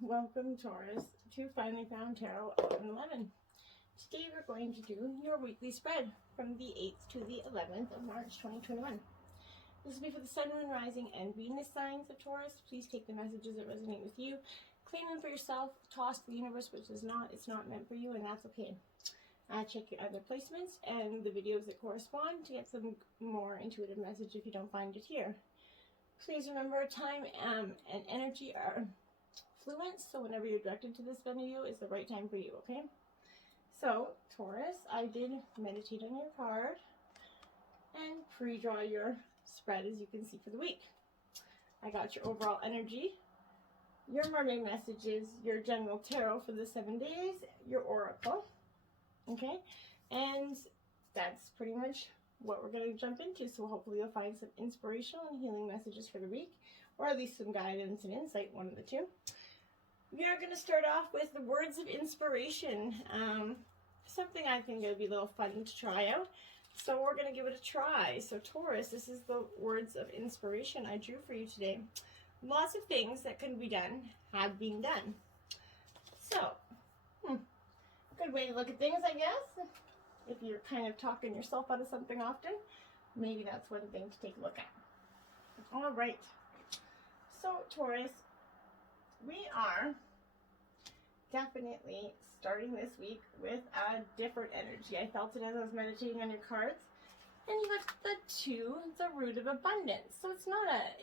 Welcome, Taurus, to Finally Found Tarot 11. Today we're going to do your weekly spread from the 8th to the 11th of March 2021. This will be for the Sun, Moon, Rising, and Venus signs of Taurus. Please take the messages that resonate with you, claim them for yourself, toss to the universe, which is not, it's not meant for you, and that's okay. Check your other placements and the videos that correspond to get some more intuitive message if you don't find it here. Please remember, time and energy are fluent, so whenever you're directed to this video is the right time for you, okay? So, Taurus, I did meditate on your card and pre-draw your spread, as you can see, for the week. I got your overall energy, your mermaid messages, your general tarot for the 7 days, your oracle, okay? And that's pretty much what we're going to jump into, so hopefully you'll find some inspirational and healing messages for the week, or at least some guidance and insight, one of the two. We are going to start off with the words of inspiration, something I think it would be a little fun to try out, so we're going to give it a try. So Taurus, this is the words of inspiration I drew for you today. Lots of things that can be done have been done. So, good way to look at things, I guess. If you're kind of talking yourself out of something often, maybe that's one thing to take a look at. All right. So, Taurus, we are definitely starting this week with a different energy. I felt it as I was meditating on your cards. And you got the 2, the root of abundance. So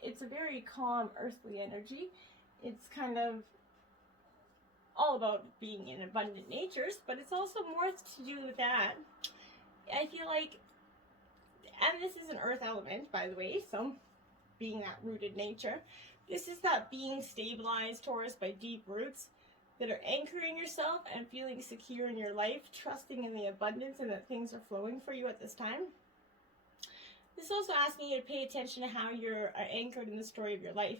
it's a very calm, earthly energy. It's kind of all about being in abundant natures, but it's also more to do with that. I feel like, and this is an earth element, by the way, so being that rooted nature, this is that being stabilized, Taurus, by deep roots that are anchoring yourself and feeling secure in your life, trusting in the abundance and that things are flowing for you at this time. This is also asking you to pay attention to how you're anchored in the story of your life.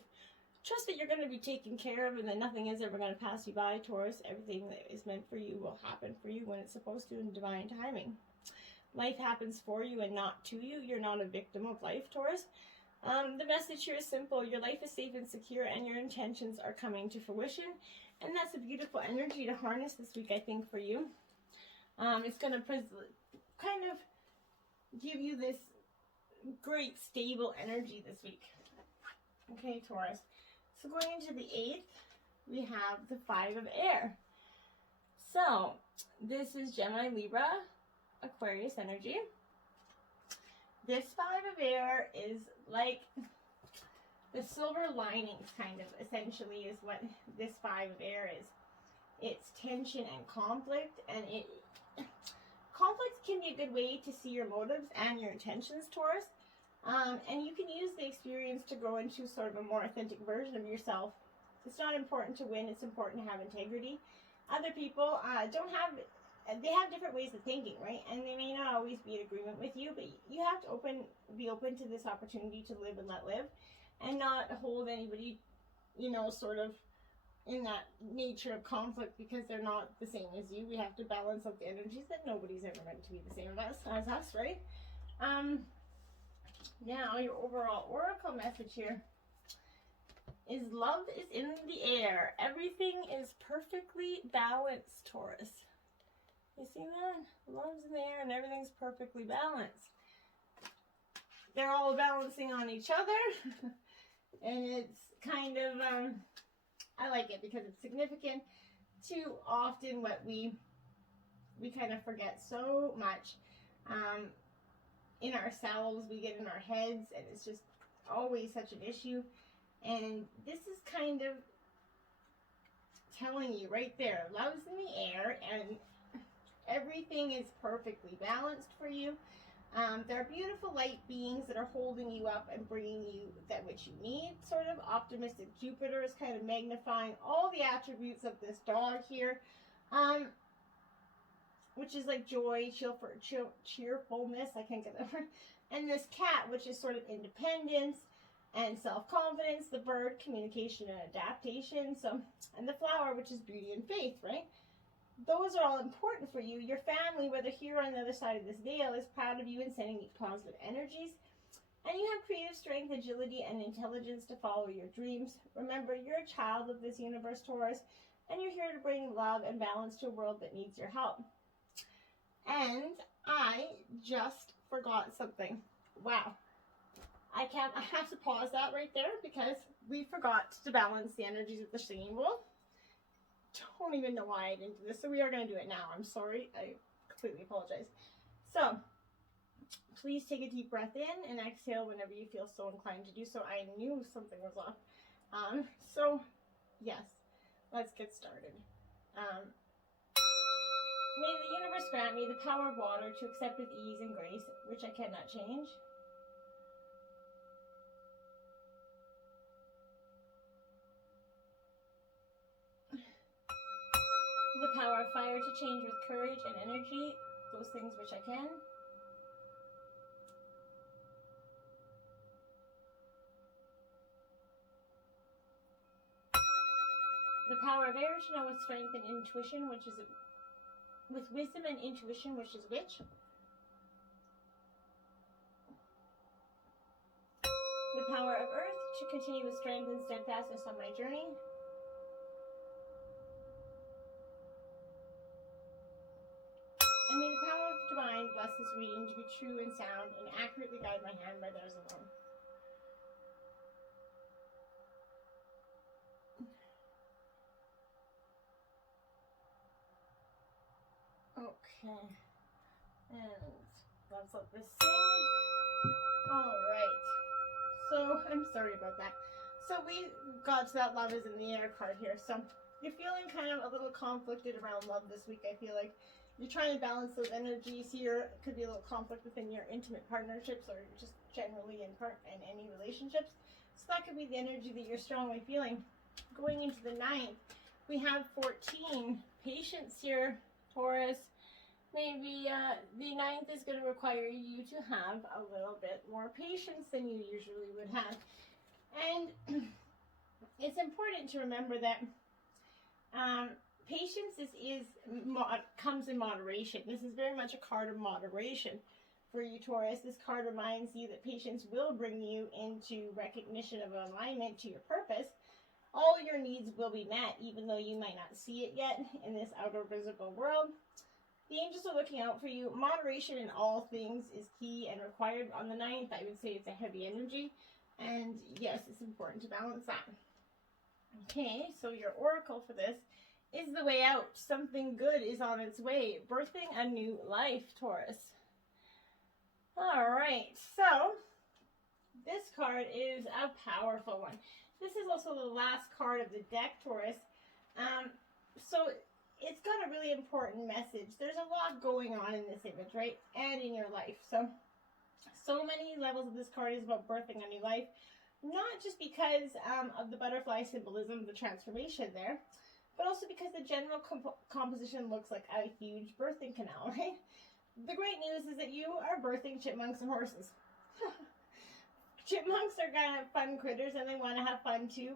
Trust that you're going to be taken care of and that nothing is ever going to pass you by, Taurus. Everything that is meant for you will happen for you when it's supposed to in divine timing. Life happens for you and not to you. You're not a victim of life, Taurus. The message here is simple. Your life is safe and secure and your intentions are coming to fruition. And that's a beautiful energy to harness this week, I think, for you. It's going to kind of give you this great, stable energy this week. Okay, Taurus. So going into the 8th, we have the 5 of air. So this is Gemini, Libra, Aquarius energy. This 5 of air is like the silver linings, kind of, essentially, is what this 5 of air is. It's tension and conflict, and conflict can be a good way to see your motives and your intentions, Taurus. And you can use the experience to grow into sort of a more authentic version of yourself. It's not important to win, it's important to have integrity. Other people they have different ways of thinking, right? And they may not always be in agreement with you, but you have to be open to this opportunity to live and let live, and not hold anybody, sort of in that nature of conflict because they're not the same as you. We have to balance out the energies that nobody's ever meant to be the same as us, right? Now, your overall oracle message here is love is in the air. Everything is perfectly balanced, Taurus. You see that? Love's in the air and everything's perfectly balanced. They're all balancing on each other. And it's kind of, I like it because it's significant. Too often what we kind of forget so much. In ourselves, we get in our heads, and it's just always such an issue. And this is kind of telling you right there, love's in the air, and everything is perfectly balanced for you. There are beautiful light beings that are holding you up and bringing you that which you need. Sort of optimistic Jupiter is kind of magnifying all the attributes of this dog here. Which is like joy, cheerfulness, I can't get that word. And this cat, which is sort of independence and self-confidence. The bird, communication and adaptation. And the flower, which is beauty and faith, right? Those are all important for you. Your family, whether here or on the other side of this veil, is proud of you and sending you positive energies. And you have creative strength, agility, and intelligence to follow your dreams. Remember, you're a child of this universe, Taurus, and you're here to bring love and balance to a world that needs your help. And I just forgot something. Wow. I have to pause that right there because we forgot to balance the energies of the singing bowl. Don't even know why I didn't do this, so we are going to do it now. I'm sorry. I completely apologize. So, please take a deep breath in and exhale whenever you feel so inclined to do so. I knew something was off. So, yes, let's get started. May the universe grant me the power of water to accept with ease and grace, which I cannot change. The power of fire to change with courage and energy, those things which I can. The power of air to know with strength and intuition, which is with wisdom and intuition, which is which. The power of earth to continue with strength and steadfastness on my journey. And may the power of divine bless this reading to be true and sound and accurately guide my hand by theirs alone. Okay, and let's let this sound. Alright, so I'm sorry about that. So we got to that love is in the air card here. So you're feeling kind of a little conflicted around love this week. I feel like you're trying to balance those energies here. It could be a little conflict within your intimate partnerships or just generally in any relationships. So that could be the energy that you're strongly feeling. Going into the 9th, we have 14. Patience here, Taurus. Maybe the 9th is going to require you to have a little bit more patience than you usually would have. And it's important to remember that patience comes in moderation. This is very much a card of moderation for you, Taurus. This card reminds you that patience will bring you into recognition of alignment to your purpose. All your needs will be met, even though you might not see it yet in this outer visible world. The angels are looking out for you. Moderation in all things is key and required on the 9th. I would say it's a heavy energy. And yes, it's important to balance that. Okay, so your oracle for this is the way out. Something good is on its way. Birthing a new life, Taurus. All right, so this card is a powerful one. This is also the last card of the deck, Taurus. So it's got a really important message. There's a lot going on in this image, right? And in your life. So many levels of this card is about birthing a new life. Not just because of the butterfly symbolism, the transformation there, but also because the general composition looks like a huge birthing canal, right? The great news is that you are birthing chipmunks and horses. Chipmunks are kind of fun critters and they want to have fun too,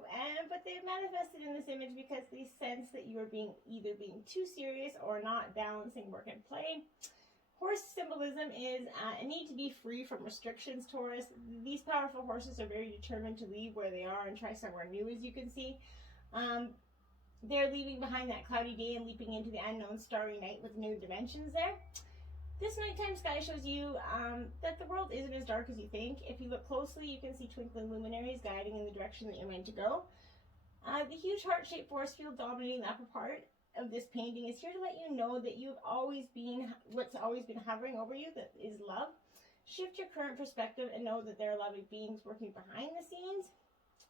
but they've manifested in this image because they sense that you are either being too serious or not balancing work and play. Horse symbolism is a need to be free from restrictions, Taurus. These powerful horses are very determined to leave where they are and try somewhere new, as you can see. They're leaving behind that cloudy day and leaping into the unknown starry night with new dimensions there. This nighttime sky shows you that the world isn't as dark as you think. If you look closely, you can see twinkling luminaries guiding in the direction that you're meant to go. The huge heart-shaped force field dominating the upper part of this painting is here to let you know that you've always been, what's always been hovering over you, that is love. Shift your current perspective and know that there are loving beings working behind the scenes.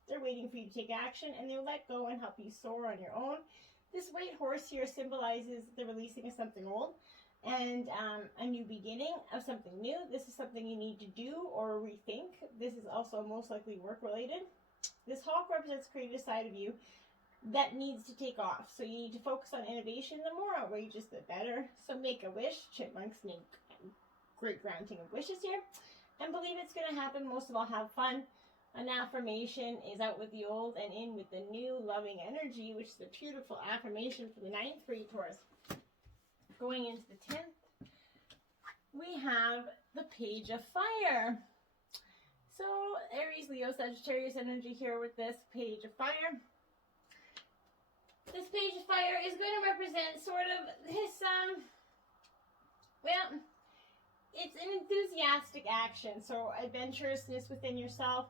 They're waiting for you to take action, and they'll let go and help you soar on your own. This white horse here symbolizes the releasing of something old and a new beginning of something new. This is something you need to do or rethink. This is also most likely work-related. This hawk represents the creative side of you that needs to take off. So you need to focus on innovation. The more outrageous, the better. So make a wish. Chipmunks need great granting of wishes here. And believe it's going to happen. Most of all, have fun. An affirmation is out with the old and in with the new, loving energy, which is a beautiful affirmation for the 9th for you, Taurus. Going into the 10th, we have the Page of Fire. So, Aries, Leo, Sagittarius energy here with this Page of Fire. This Page of Fire is going to represent sort of this, well, it's an enthusiastic action. So, adventurousness within yourself,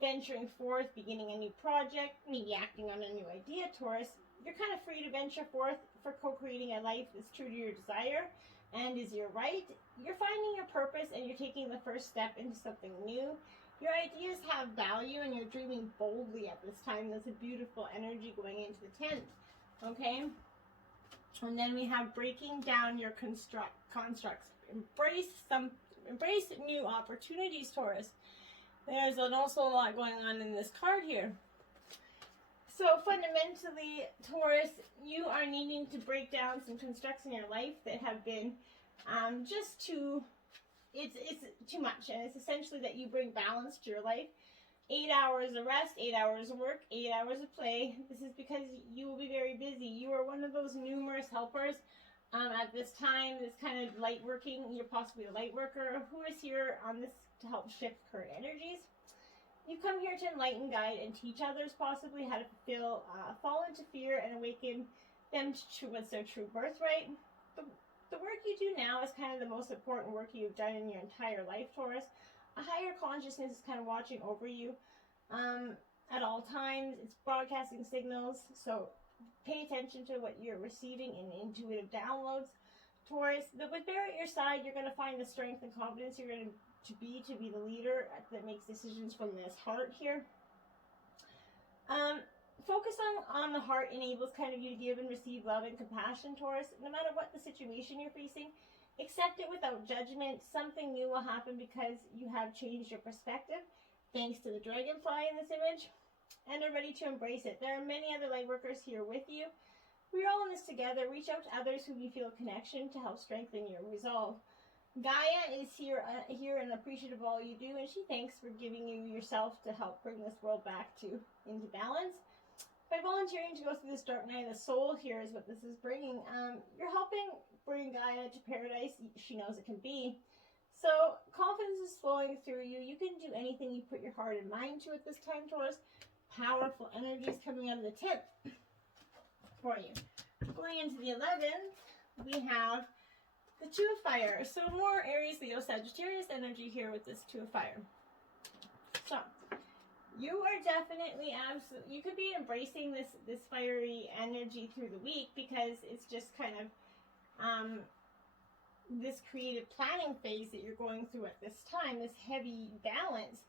venturing forth, beginning a new project, maybe acting on a new idea, Taurus. You're kind of free to venture forth for co-creating a life that's true to your desire and is your right. You're finding your purpose and you're taking the first step into something new. Your ideas have value and you're dreaming boldly at this time. There's a beautiful energy going into the 10th. Okay? And then we have breaking down your constructs. Embrace new opportunities, Taurus. There's also a lot going on in this card here. So fundamentally, Taurus, you are needing to break down some constructs in your life that have been just too, it's too much. And it's essentially that you bring balance to your life. 8 hours of rest, 8 hours of work, 8 hours of play. This is because you will be very busy. You are one of those numerous helpers at this time, this kind of light working. You're possibly a light worker who is here on this to help shift current energies. You come here to enlighten, guide, and teach others possibly how to fulfill, fall into fear and awaken them to what's their true birthright. The work you do now is kind of the most important work you've done in your entire life, Taurus. A higher consciousness is kind of watching over you at all times. It's broadcasting signals, so pay attention to what you're receiving in intuitive downloads, Taurus. But with Bear at your side, you're going to find the strength and confidence you're going to be the leader that makes decisions from this heart here. Focus on the heart enables kind of you to give and receive love and compassion, Taurus. No matter what the situation you're facing, accept it without judgment. Something new will happen because you have changed your perspective, thanks to the dragonfly in this image, and are ready to embrace it. There are many other light workers here with you. We're all in this together. Reach out to others whom you feel a connection to help strengthen your resolve. Gaia is here and appreciative of all you do, and she thanks for giving you yourself to help bring this world back into balance. By volunteering to go through this dark night of the soul here is what this is bringing. You're helping bring Gaia to paradise she knows it can be. So confidence is flowing through you. You can do anything you put your heart and mind to at this time, Taurus. Powerful energies coming out of the tip for you. Going into the 11th, we have the Two of Fire. So more Aries, Leo, Sagittarius energy here with this Two of Fire. So you are definitely you could be embracing this fiery energy through the week because it's just kind of this creative planning phase that you're going through at this time, this heavy balance.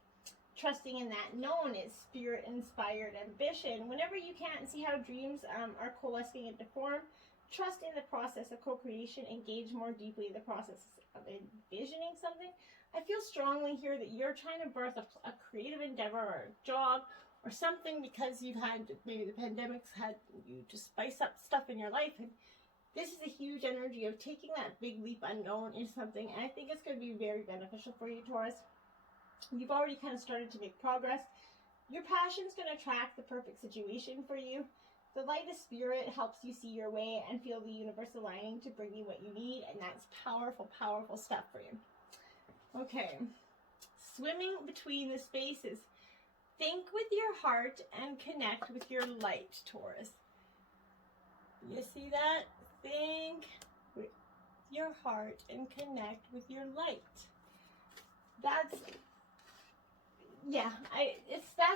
Trusting in that known is spirit-inspired ambition. Whenever you can't see how dreams are coalescing into form, trust in the process of co-creation. Engage more deeply in the process of envisioning something. I feel strongly here that you're trying to birth a creative endeavor or a job or something because you've had, maybe the pandemic's had you to spice up stuff in your life. And this is a huge energy of taking that big leap unknown into something. And I think it's going to be very beneficial for you, Taurus. You've already kind of started to make progress. Your passion's going to attract the perfect situation for you. The light of spirit helps you see your way and feel the universe aligning to bring you what you need. And that's powerful, powerful stuff for you. Okay. Swimming between the spaces. Think with your heart and connect with your light, Taurus. You see that? Think with your heart and connect with your light. That's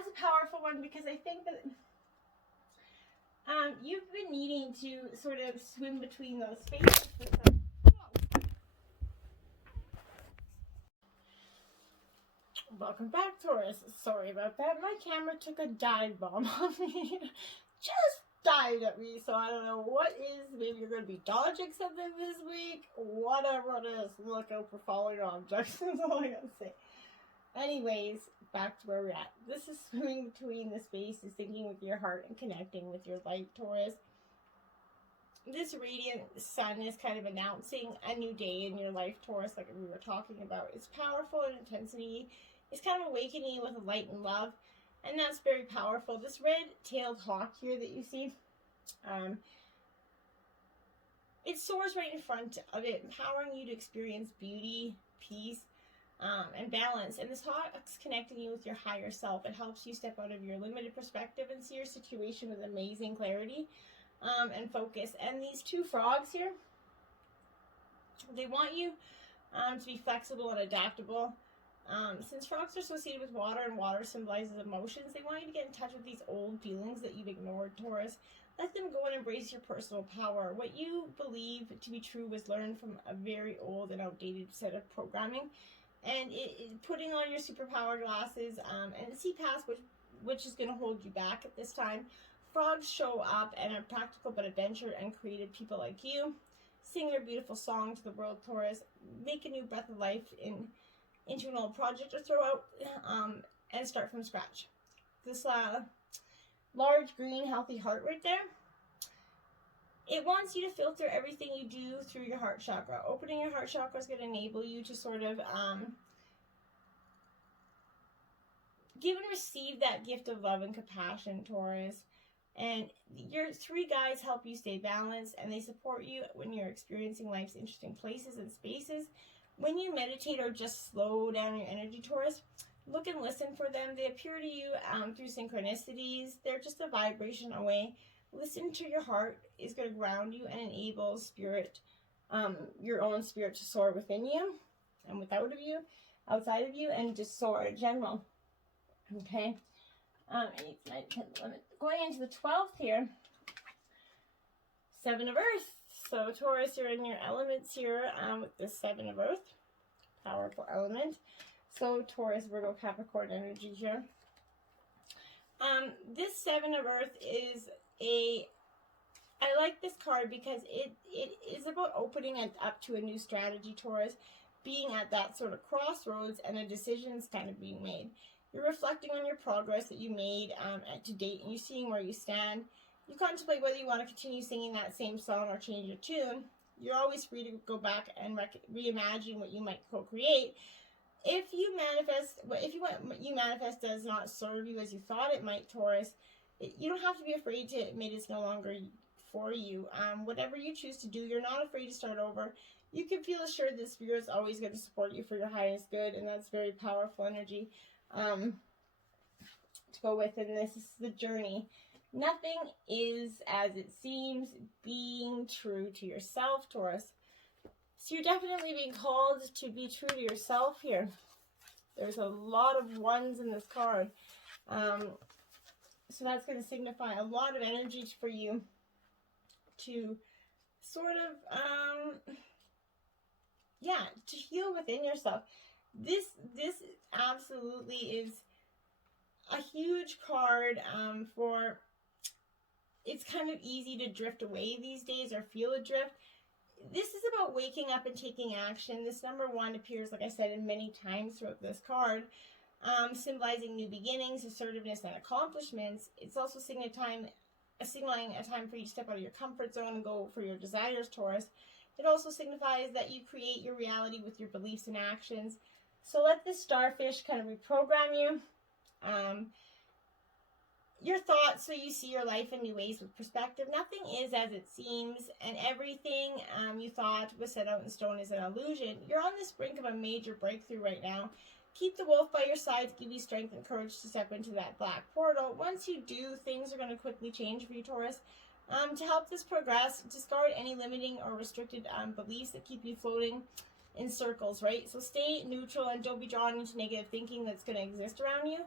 a powerful one because I think that you've been needing to sort of swim between those spaces for some. Welcome back, Taurus. Sorry about that. My camera took a dive bomb on me. Just dived at me, so I don't know what is. Maybe you're going to be dodging something this week. Whatever it is, look out for falling objects. That's all I got to say. Anyways, back to where we're at. This is swimming between the spaces, thinking with your heart and connecting with your light, Taurus. This radiant sun is kind of announcing a new day in your life, Taurus, like we were talking about. It's powerful in intensity. It's kind of awakening you with light and love, and that's very powerful. This red-tailed hawk here that you see, it soars right in front of it, empowering you to experience beauty, peace. and balance. And this talks connecting you with your higher self. It helps you step out of your limited perspective and see your situation with amazing clarity and focus. And these two frogs here, they want you to be flexible and adaptable. Since frogs are associated with water and water symbolizes emotions, they want you to get in touch with these old feelings that you've ignored, Taurus. Let them go and embrace your personal power. What you believe to be true was learned from a very old and outdated set of programming. And putting on your superpower glasses and see past which is going to hold you back at this time. Frogs show up and are practical but adventure and creative people like you. Sing your beautiful song to the world, Taurus. Make a new breath of life into an old project, or throw out and start from scratch. This large green healthy heart right there, it wants you to filter everything you do through your heart chakra. Opening your heart chakra is going to enable you to sort of give and receive that gift of love and compassion, Taurus. And your three guides help you stay balanced, and they support you when you're experiencing life's interesting places and spaces. When you meditate or just slow down your energy, Taurus, look and listen for them. They appear to you through synchronicities. They're just a vibration away. Listen to your heart is going to ground you and enable spirit, your own spirit to soar within you and without of you, outside of you, and just soar in general. Okay. Going into the 12th here, 7 of Earth. So Taurus, you're in your elements here with the 7 of Earth, powerful element. So Taurus, Virgo, Capricorn energy here. This 7 of Earth is I like this card because it is about opening it up to a new strategy, Taurus, being at that sort of crossroads and a decision's kind of being made. You're reflecting on your progress that you made to date, and you're seeing where you stand. You contemplate whether you want to continue singing that same song or change your tune. You're always free to go back and reimagine what you might co-create. If what you manifest does not serve you as you thought it might, Taurus, you don't have to be afraid to admit it's no longer for you. Whatever you choose to do, you're not afraid to start over. You can feel assured that Spirit's always going to support you for your highest good, and that's very powerful energy to go with. And this is the journey. Nothing is as it seems, being true to yourself, Taurus. So you're definitely being called to be true to yourself here. There's a lot of ones in this card. So that's going to signify a lot of energy for you to sort of, to heal within yourself. This absolutely is a huge card for, it's kind of easy to drift away these days or feel adrift. This is about waking up and taking action. This number 1 appears, like I said, in many times throughout this card, symbolizing new beginnings, assertiveness, and accomplishments. It's also signaling a time for you to step out of your comfort zone and go for your desires, Taurus. It also signifies that you create your reality with your beliefs and actions. So let this starfish kind of reprogram you. Your thoughts, so you see your life in new ways with perspective. Nothing is as it seems, and everything you thought was set out in stone is an illusion. You're on this brink of a major breakthrough right now. Keep the wolf by your side to give you strength and courage to step into that black portal. Once you do, things are going to quickly change for you, Taurus. To help this progress, discard any limiting or restricted beliefs that keep you floating in circles, right? So stay neutral and don't be drawn into negative thinking that's going to exist around you.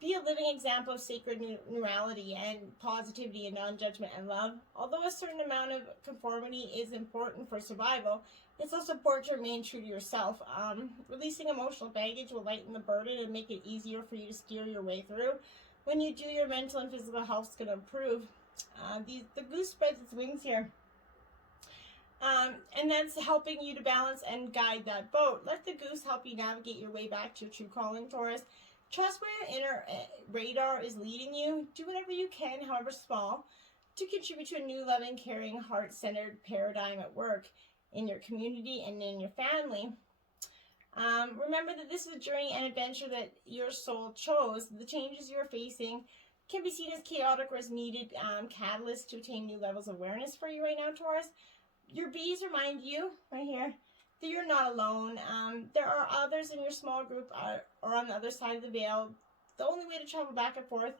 Be a living example of sacred neurality and positivity and non-judgment and love. Although a certain amount of conformity is important for survival, it's also important to remain true to yourself. Releasing emotional baggage will lighten the burden and make it easier for you to steer your way through. When you do, your mental and physical health is going to improve. The goose spreads its wings here. And that's helping you to balance and guide that boat. Let the goose help you navigate your way back to your true calling, Taurus. Trust where your inner radar is leading you. Do whatever you can, however small, to contribute to a new, loving, caring, heart-centered paradigm at work, in your community, and in your family. Remember that this is a journey and adventure that your soul chose. The changes you're facing can be seen as chaotic or as needed catalysts to attain new levels of awareness for you right now, Taurus. Your bees remind you, right here, that you're not alone. There are others in your small group or on the other side of the veil. The only way to travel back and forth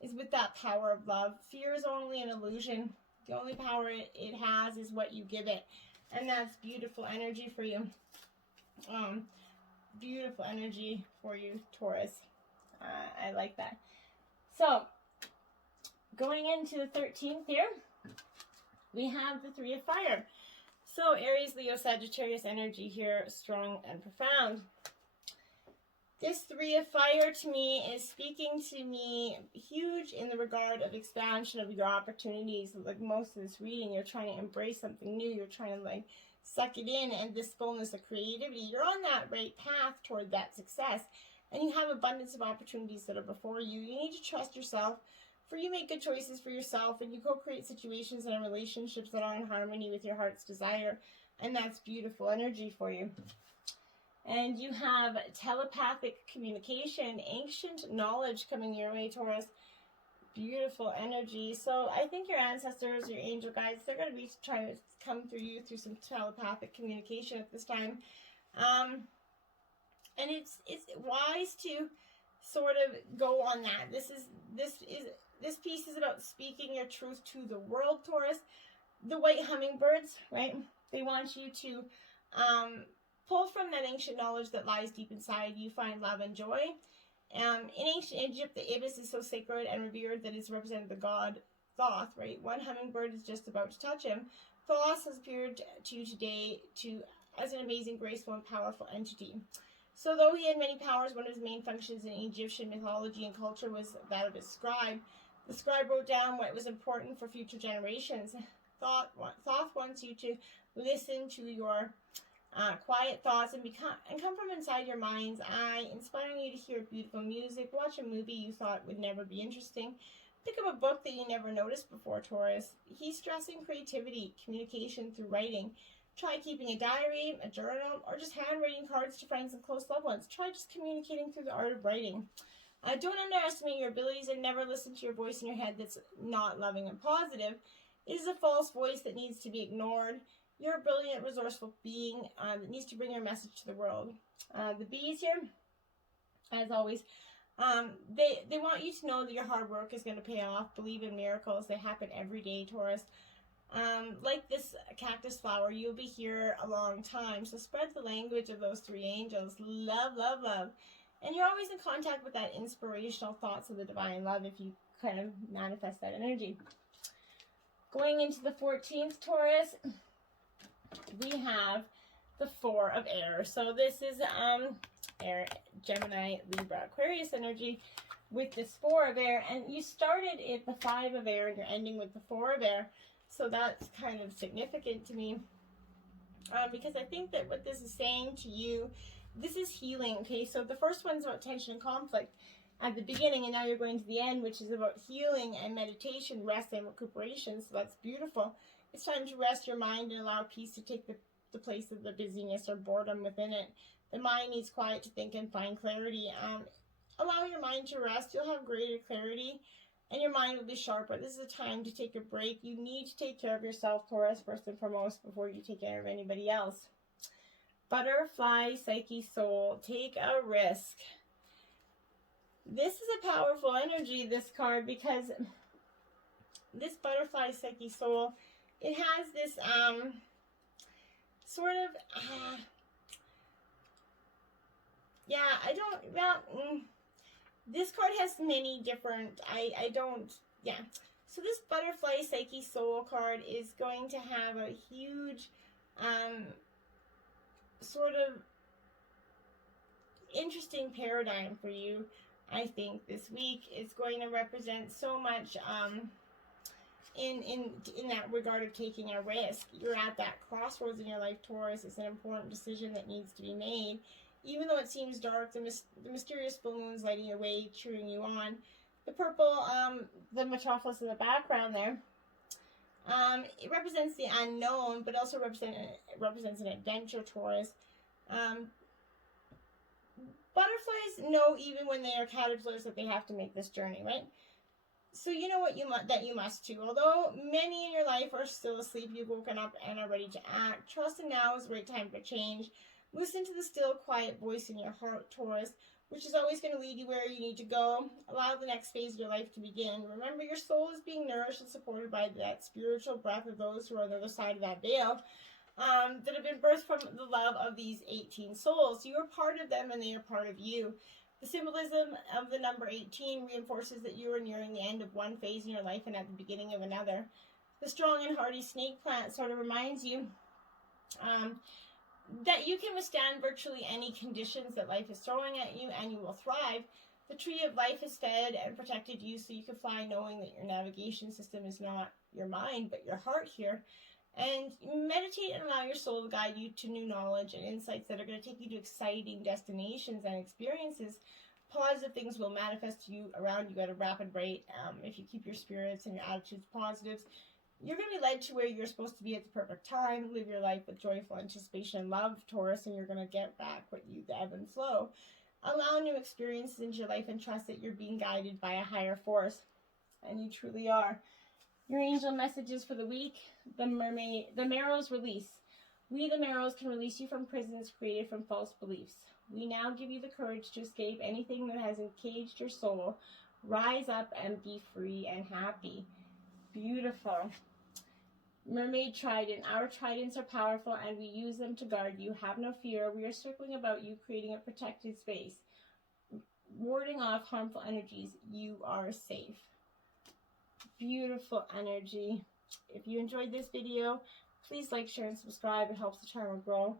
is with that power of love. Fear is only an illusion. The only power it has is what you give it. And that's beautiful energy for you. Beautiful energy for you, Taurus. I like that. So, going into the 13th here, we have the Three of Fire. So, Aries, Leo, Sagittarius energy here, strong and profound. This Three of Fire to me is speaking to me huge in the regard of expansion of your opportunities. Like most of this reading, you're trying to embrace something new. You're trying to like suck it in, and this fullness of creativity. You're on that right path toward that success, and you have abundance of opportunities that are before you. You need to trust yourself, for you make good choices for yourself, and you co-create situations and relationships that are in harmony with your heart's desire, and that's beautiful energy for you. And you have telepathic communication, ancient knowledge coming your way, Taurus. Beautiful energy. So I think your ancestors, your angel guides, they're going to be trying to come through you through some telepathic communication at this time. And it's wise to sort of go on that. This piece is about speaking your truth to the world, Taurus. The white hummingbirds, right? They want you to pull from that ancient knowledge that lies deep inside you, find love and joy. In ancient Egypt, the ibis is so sacred and revered that it's represented the god Thoth, right? One hummingbird is just about to touch him. Thoth has appeared to you today as an amazing, graceful, and powerful entity. So though he had many powers, one of his main functions in Egyptian mythology and culture was that of a scribe. The scribe wrote down what was important for future generations. Thoth wants you to listen to your quiet thoughts and come from inside your mind's eye, inspiring you to hear beautiful music, watch a movie you thought would never be interesting, pick up a book that you never noticed before, Taurus. He's stressing creativity, communication through writing. Try keeping a diary, a journal, or just handwriting cards to friends and close loved ones. Try just communicating through the art of writing. Don't underestimate your abilities and never listen to your voice in your head that's not loving and positive. It is a false voice that needs to be ignored. You're a brilliant, resourceful being that needs to bring your message to the world. The bees here, as always, they want you to know that your hard work is going to pay off. Believe in miracles. They happen every day, Taurus. Like this cactus flower, you'll be here a long time. So spread the language of those three angels. Love, love, love. And you're always in contact with that inspirational thoughts of the divine love if you kind of manifest that energy. Going into the 14th, Taurus, we have the Four of Air. So this is Air, Gemini, Libra, Aquarius energy with this Four of Air. And you started at the Five of Air and you're ending with the Four of Air. So that's kind of significant to me because I think that what this is saying to you, this is healing, okay? So the first one's about tension and conflict at the beginning, and now you're going to the end, which is about healing and meditation, rest and recuperation. So that's beautiful. It's time to rest your mind and allow peace to take the place of the busyness or boredom within it. The mind needs quiet to think and find clarity. Allow your mind to rest. You'll have greater clarity, and your mind will be sharper. This is a time to take a break. You need to take care of yourself, Taurus, first and foremost, before you take care of anybody else. Butterfly, Psyche, Soul, take a risk. This is a powerful energy, this card, because this Butterfly, Psyche, Soul, it has this sort of, this card has many different, So this Butterfly, Psyche, Soul card is going to have a huge, sort of interesting paradigm for you, I think, this week. It's going to represent so much, in that regard of taking a risk. You're at that crossroads in your life, Taurus. It's an important decision that needs to be made. Even though it seems dark, the mysterious full moon's lighting your way, cheering you on. The purple, the metropolis in the background there, it represents the unknown, but also represents an adventure, Taurus. Butterflies know even when they are caterpillars that they have to make this journey, right? So you know what you must too. Although many in your life are still asleep, you've woken up and are ready to act. Trust that now is the right time for change. Listen to the still, quiet voice in your heart, Taurus, which is always going to lead you where you need to go. Allow the next phase of your life to begin. Remember, your soul is being nourished and supported by that spiritual breath of those who are on the other side of that veil, that have been birthed from the love of these 18 souls. You are part of them and they are part of you. The symbolism of the number 18 reinforces that you are nearing the end of one phase in your life and at the beginning of another. The strong and hardy snake plant sort of reminds you that you can withstand virtually any conditions that life is throwing at you and you will thrive. The tree of life has fed and protected you so you can fly knowing that your navigation system is not your mind but your heart here. And meditate and allow your soul to guide you to new knowledge and insights that are going to take you to exciting destinations and experiences. Positive things will manifest to you around you at a rapid rate. If you keep your spirits and your attitudes positives, you're going to be led to where you're supposed to be at the perfect time. Live your life with joyful anticipation and love, Taurus, and you're going to get back what you ebb and flow. Allow new experiences into your life and trust that you're being guided by a higher force. And you truly are. Your angel messages for the week: the Marrow's release. We, the Marrows, can release you from prisons created from false beliefs. We now give you the courage to escape anything that has encaged your soul. Rise up and be free and happy. Beautiful. Mermaid Trident. Our tridents are powerful and we use them to guard you. Have no fear. We are circling about you, creating a protected space, warding off harmful energies. You are safe. Beautiful energy. If you enjoyed this video, please like, share, and subscribe. It helps the channel grow.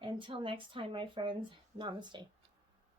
Until next time, my friends, namaste.